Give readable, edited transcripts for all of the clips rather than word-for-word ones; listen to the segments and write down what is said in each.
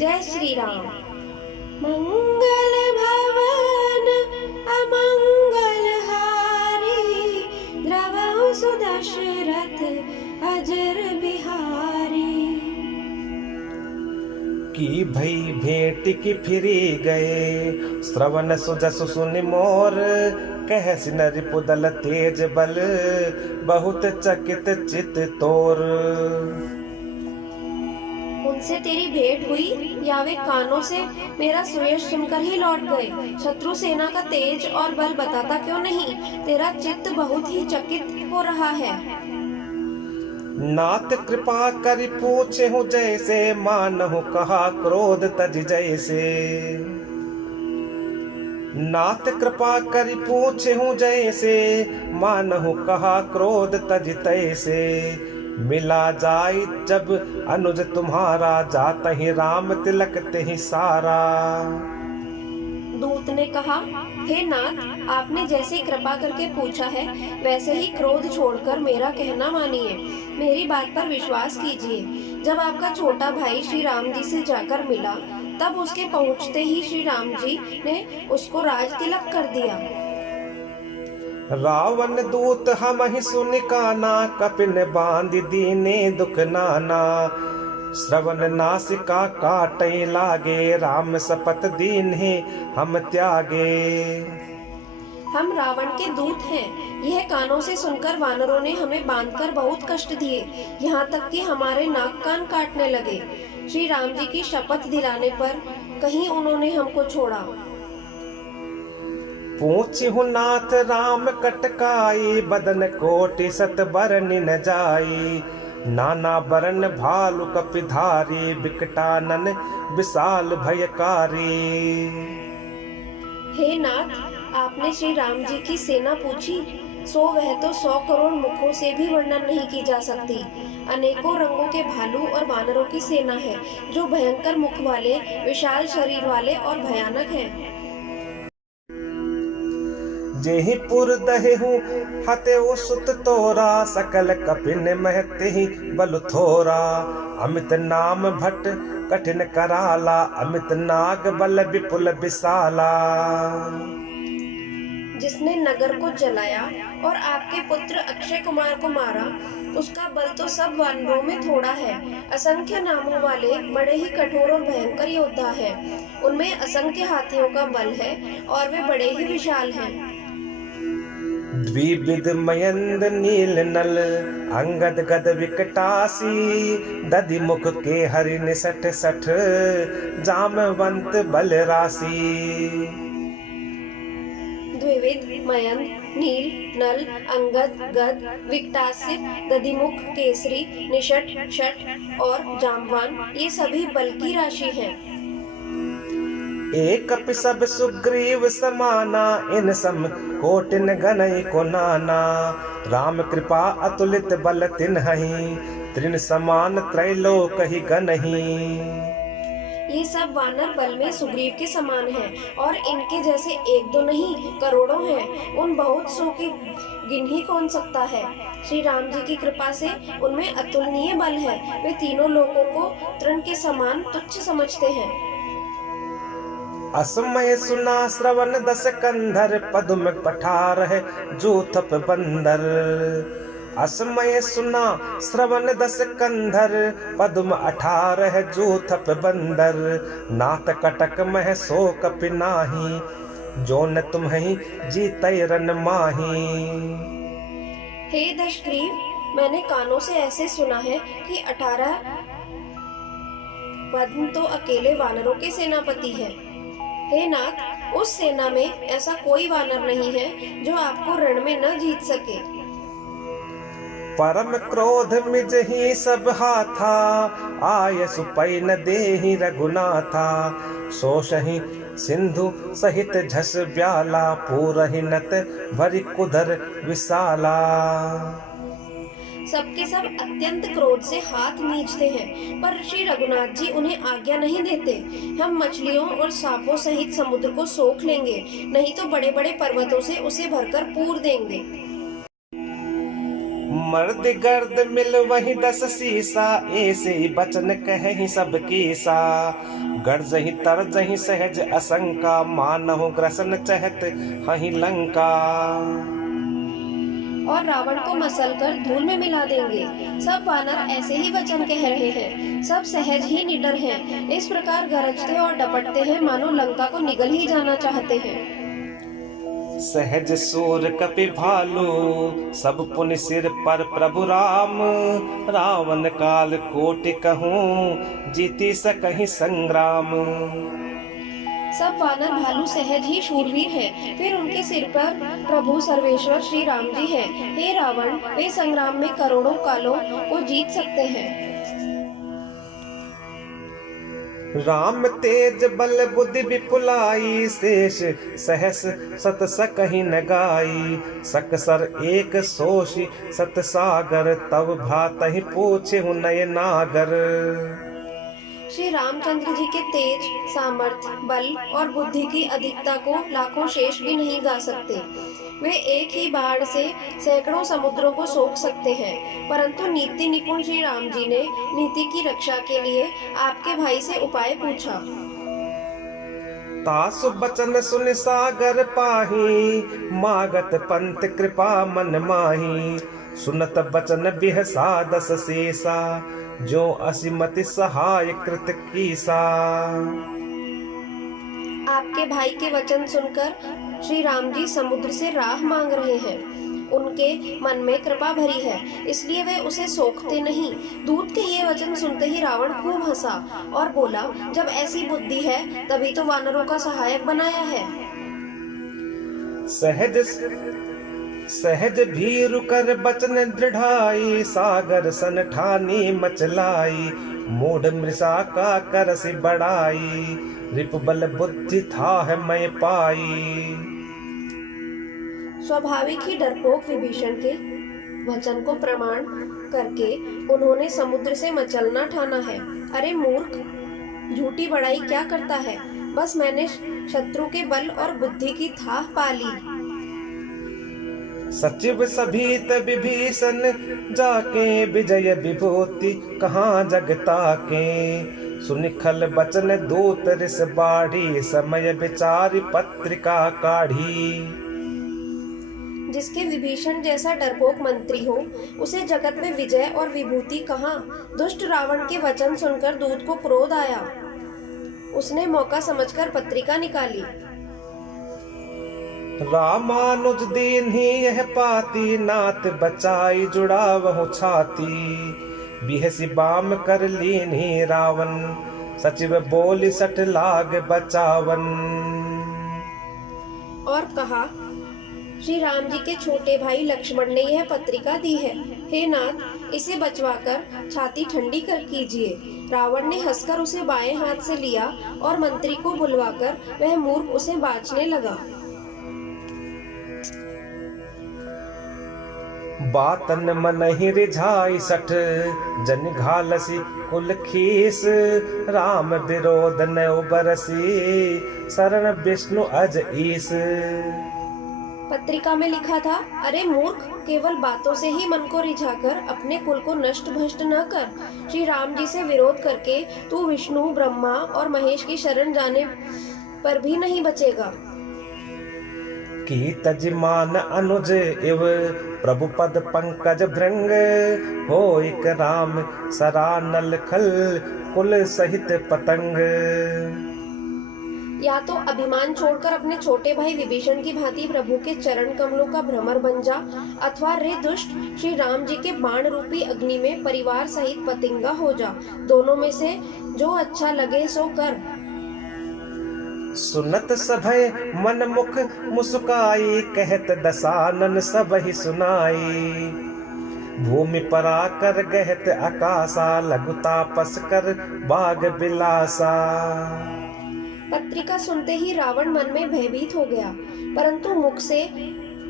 जय श्री राम। मंगल भवन अमंगल हारी, द्रवहु सुदशरथ अजर बिहारी। की भई भेंट की फिरी गए, श्रवण सुजसु सुनि मोर। कहसि न रिपुदल तेज बल, बहुत चकित चित तोर। उनसे तेरी भेंट हुई या वे कानों से मेरा सुयश सुनकर ही लौट गए? शत्रु सेना का तेज और बल बताता क्यों नहीं? तेरा चित्त बहुत ही चकित हो रहा है। नाथ कृपा करि पूछे हूँ जैसे, मानहु कहा क्रोध तज जैसे। नाथ कृपा करि पूछे हूँ जैसे, मानहु कहा क्रोध तज तैसे। मिला जाई जब अनुज तुम्हारा, जाता ही राम तिलक ते ही सारा। दूत ने कहा, हे नाथ, आपने जैसे कृपा करके पूछा है वैसे ही क्रोध छोड़कर मेरा कहना मानिए। मेरी बात पर विश्वास कीजिए। जब आपका छोटा भाई श्री राम जी से जाकर मिला, तब उसके पहुंचते ही श्री राम जी ने उसको राज तिलक कर दिया। रावण दूत हम ही सुन काना, कपिन बांध दीने दुख नाना। श्रवण नासिका काटै लागे, राम सपत दीन्हे हम त्यागे। हम रावण के दूत हैं। यह कानों से सुनकर वानरों ने हमें बांधकर बहुत कष्ट दिए, यहाँ तक कि हमारे नाक कान काटने लगे। श्री राम जी की शपथ दिलाने पर कहीं उन्होंने हमको छोड़ा। पूछिहु नाथ राम कटकाई, बदन कोटि सत बरनि न जाई। नाना बरन भालु कपिधारी, बिकटानन विशाल भयकारी। हे नाथ, आपने श्री राम जी की सेना पूछी, सो वह तो 100 करोड़ मुखों से भी वर्णन नहीं की जा सकती। अनेकों रंगों के भालू और वानरों की सेना है, जो भयंकर मुख वाले, विशाल शरीर वाले और भयानक हैं। जेहि पुर दहेहु हतेउ सुत तोरा, सकल कपिन महते ही बल थोरा। अमित नाम भट कठिन कराला, अमित नाग बल विपुल विशाला। जिसने नगर को जलाया और आपके पुत्र अक्षय कुमार को मारा, उसका बल तो सब वानरों में थोड़ा है। असंख्य नामों वाले बड़े ही कठोर और भयंकर योद्धा है। उनमें असंख्य हाथियों का बल है और वे बड़े ही विशाल हैं। द्विविध मयंद नील नल, अंगद गद विकटासी। दधि मुख के हरि निसठ सठ, जामवंत बल राशि। द्विविध मयंक नील नल अंगद गद विकटासित दधिमुख केसरी निषट शठ और जामवान, ये सभी बल की राशि हैं। एक कपि सब सुग्रीव समाना, इन सम कोटिन गनई को नाना। राम कृपा अतुलित बल तिन्हहि, तृण समान त्रैलोक ही गनहि। ये सब वानर बल में सुग्रीव के समान हैं और इनके जैसे एक दो नहीं करोड़ों हैं। उन बहुत सौ की गिन ही कौन सकता है। श्री राम जी की कृपा से उनमें अतुलनीय बल है। वे तीनों लोगों को तृण के समान तुच्छ समझते हैं। असमय सुना श्रवण दस कंधर, पद्म पठार है जूथप बंदर। असमय सुना श्रवण दस कंधर, पद्म 18 जूथप बंदर। नाथ कटक मह सो कपि नाही, जो न तुम्हि जीतै रन माही। हे दशग्रीव, मैंने कानों से ऐसे सुना है कि 18 पद्म तो अकेले वानरों के सेनापति हैं। हे नाथ, उस सेना में ऐसा कोई वानर नहीं है जो आपको रण में न जीत सके। परम क्रोध मिज ही सब हाथा, आय सुपै न देहि रघुनाथा। सोषहि सिंधु सहित झस ब्याला, पूरहि नत भरि कुधर विशाला। सबके सब अत्यंत क्रोध से हाथ नीचते हैं, पर श्री रघुनाथ जी उन्हें आज्ञा नहीं देते। हम मछलियों और सांपों सहित समुद्र को सोख लेंगे, नहीं तो बड़े बड़े पर्वतों से उसे भरकर पूर देंगे। मर्द गर्द मिल वही 10 सीसा, ऐसे ही बचन कहे सब कीसा। गर्जही तरजही सहज असंका, मानहु ग्रसन चहत हही लंका। और रावण को मसल कर धूल में मिला देंगे। सब वानर ऐसे ही वचन कह रहे हैं, सब सहज ही निडर हैं। इस प्रकार गरजते और डपटते हैं मानो लंका को निगल ही जाना चाहते हैं। सहज सूर कपि भालू, सब पुनि सिर पर प्रभु राम। रावण काल कोटि कहूँ, जीति सकहि संग्राम। सब वानर भालू सहज ही शूरवीर हैं। फिर उनके सिर पर प्रभु सर्वेश्वर श्री राम जी हैं। हे रावण, वे संग्राम में करोड़ों कालों को जीत सकते हैं। राम तेज बल बुद्धि विपुलाई, शेष सहस सत सकहि न गाई। सकसर एक सोषि सत सागर, तब भ्रातहि पूछे नय नागर। श्री रामचंद्र जी के तेज, सामर्थ्य, बल और बुद्धि की अधिकता को लाखों शेष भी नहीं गा सकते। वे एक ही बाण से सैकड़ों समुद्रों को सोख सकते हैं। परंतु नीति निपुण श्री राम जी ने नीति की रक्षा के लिए आपके भाई से उपाय पूछा। तासु बचन सुन सागर पाही, मागत पंत कृपा मन माही। सुनत बचन बिहसा 10 शेषा, जो असीमति सहाय कृत कीसा। आपके भाई के वचन सुनकर श्री राम जी समुद्र से राह मांग रहे हैं। उनके मन में कृपा भरी है, इसलिए वे उसे सोखते नहीं। दूत के ये वचन सुनते ही रावण खूब हंसा और बोला, जब ऐसी बुद्धि है तभी तो वानरों का सहायक बनाया है। सहज भीरु कर बचन दृढ़ाई, सागर सन ठानी मचलाई। मूढ़ मृषा का करसि बढ़ाई, रिपु बल बुद्धि था है मैं पाई। स्वाभाविक ही डरपोक विभीषण के वचन को प्रमाण करके उन्होंने समुद्र से मचलना ठाना है। अरे मूर्ख, झूठी बड़ाई क्या करता है? बस मैंने शत्रु के बल और बुद्धि की थाह पाली। सचिव सभीत विभीषण, जाके विजय विभूति कहाँ जगता के। सुनिखल बचन दूत रिस बाढ़ी, समय विचारी पत्रिका काढ़ी। जिसके विभीषण जैसा डरपोक मंत्री हो, उसे जगत में विजय और विभूति कहाँ। दुष्ट रावण के वचन सुनकर दूत को क्रोध आया। उसने मौका समझकर पत्रिका निकाली। रामानुज दीन ही यह पाती, नाथ बचाई जुड़ा वहु छाती। बिहसी बाम कर लीन ही रावण, सचिव बोली सट लाग बचावन। और कहा, श्री राम जी के छोटे भाई लक्ष्मण ने यह पत्रिका दी है। हे नाथ, इसे बचवाकर छाती ठंडी कर कीजिए। रावण ने हंसकर उसे बाएं हाथ से लिया और मंत्री को बुलवाकर वह मूर्ख उसे बाँचने लगा। बातन मन ही रिझाई सठ, जन घालसी कुल खीस। राम विरोध न उबरसी, शरण विष्णु अज ईस। पत्रिका में लिखा था, अरे मूर्ख, केवल बातों से ही मन को रिझाकर अपने कुल को नष्ट भ्रष्ट न कर। श्री राम जी से विरोध करके तू विष्णु, ब्रह्मा और महेश की शरण जाने पर भी नहीं बचेगा। की तजमान अनुज इव, प्रभु पद पंकज भृंग। होइक राम सरानल खल, कुल सहित पतंग। या तो अभिमान छोड़कर अपने छोटे भाई विभीषण की भांति प्रभु के चरण कमलों का भ्रमर बन जा, अथवा रे दुष्ट, श्री राम जी के बाण रूपी अग्नि में परिवार सहित पतंगा हो जा। दोनों में से जो अच्छा लगे सो कर। सुनत सभय मन मुख मुस्काई, कहत दसानन सब ही सुनाई। भूमि परा कर गहत आकाशा, लघु तापस कर बाग बिलासा। पत्रिका सुनते ही रावण मन में भयभीत हो गया, परंतु मुख से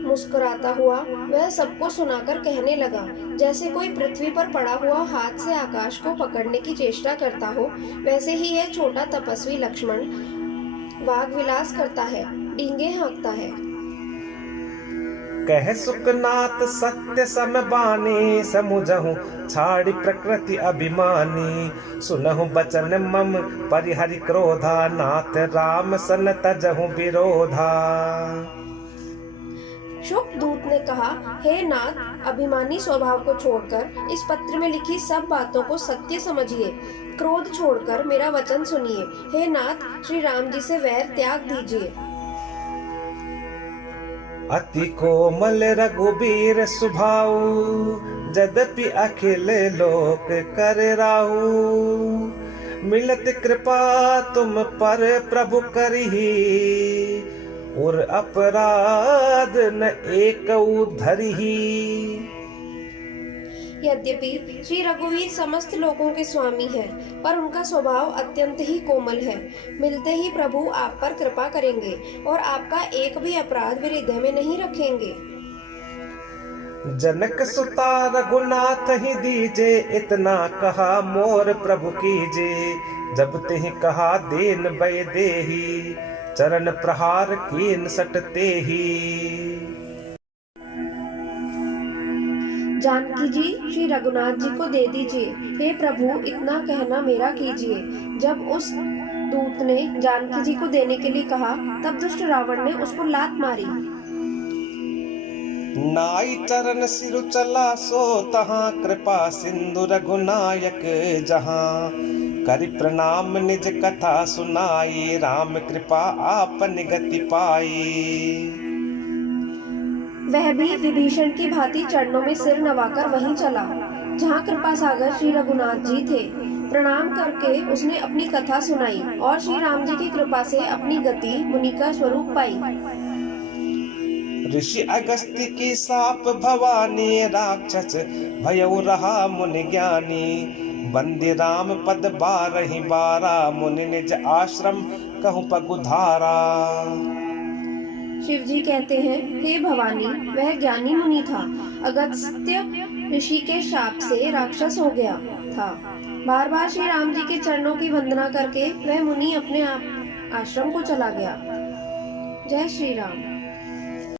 मुस्कुराता हुआ वह सबको सुनाकर कहने लगा, जैसे कोई पृथ्वी पर पड़ा हुआ हाथ से आकाश को पकड़ने की चेष्टा करता हो, वैसे ही यह छोटा तपस्वी लक्ष्मण वाग विलास करता है, डींगे हाँकता है। कह सुखनाथ सत्य सम बानी, समुझहु छाड़ी प्रकृति अभिमानी। सुनहु बचन मम परिहरि क्रोधा, नाथ राम सन तजहु विरोधा। शुक दूत ने कहा, हे नाथ, अभिमानी स्वभाव को छोड़कर इस पत्र में लिखी सब बातों को सत्य समझिए। क्रोध छोड़कर मेरा वचन सुनिए। हे नाथ, श्री राम जी से वैर त्याग दीजिए। अति कोमल रघुबीर सुभाऊ, जद्यपि अखिल लोक कर राहु। मिलत कृपा तुम पर प्रभु करही, और अपराध न एकऊ धरही। यद्यपि श्री रघुवीर समस्त लोगों के स्वामी हैं, पर उनका स्वभाव अत्यंत ही कोमल है। मिलते ही प्रभु आप पर कृपा करेंगे और आपका एक भी अपराध वे हृदय में नहीं रखेंगे। जनक सुता रघुनाथ ही दीजे, इतना कहा मोर प्रभु कीजे। जब तिहि कहा देन भय देही, चरण प्रहार कीन सटते ही। जानकी जी, श्री रघुनाथ जी को दे दीजिए। हे प्रभु, इतना कहना मेरा कीजिए। जब उस दूत ने जानकी जी को देने के लिए कहा, तब दुष्ट रावण ने उसको लात मारी। नाई चरण सिरु चला सो तहाँ, कृपा सिंधु रघुनायक जहाँ। करि प्रणाम निज कथा सुनाई, राम कृपा आपन गति पाई। वह भी विभीषण की भांति चरणों में सिर नवाकर वहीं चला जहाँ कृपा सागर श्री रघुनाथ जी थे। प्रणाम करके उसने अपनी कथा सुनाई और श्री राम जी की कृपा से अपनी गति मुनि का स्वरूप पाई। ऋषि अगस्त्य की साप भवानी, राक्षस भयउ रहा मुनि ज्ञानी। बंदी राम पद बारहि बारा, मुनि निज आश्रम कहूँ पगुधारा। शिव जी कहते हैं, हे भवानी, वह ज्ञानी मुनि था। अगस्त्य ऋषि के शाप से राक्षस हो गया था। बार बार श्री राम जी के चरणों की वंदना करके वह मुनि अपने आश्रम को चला गया। जय श्री राम।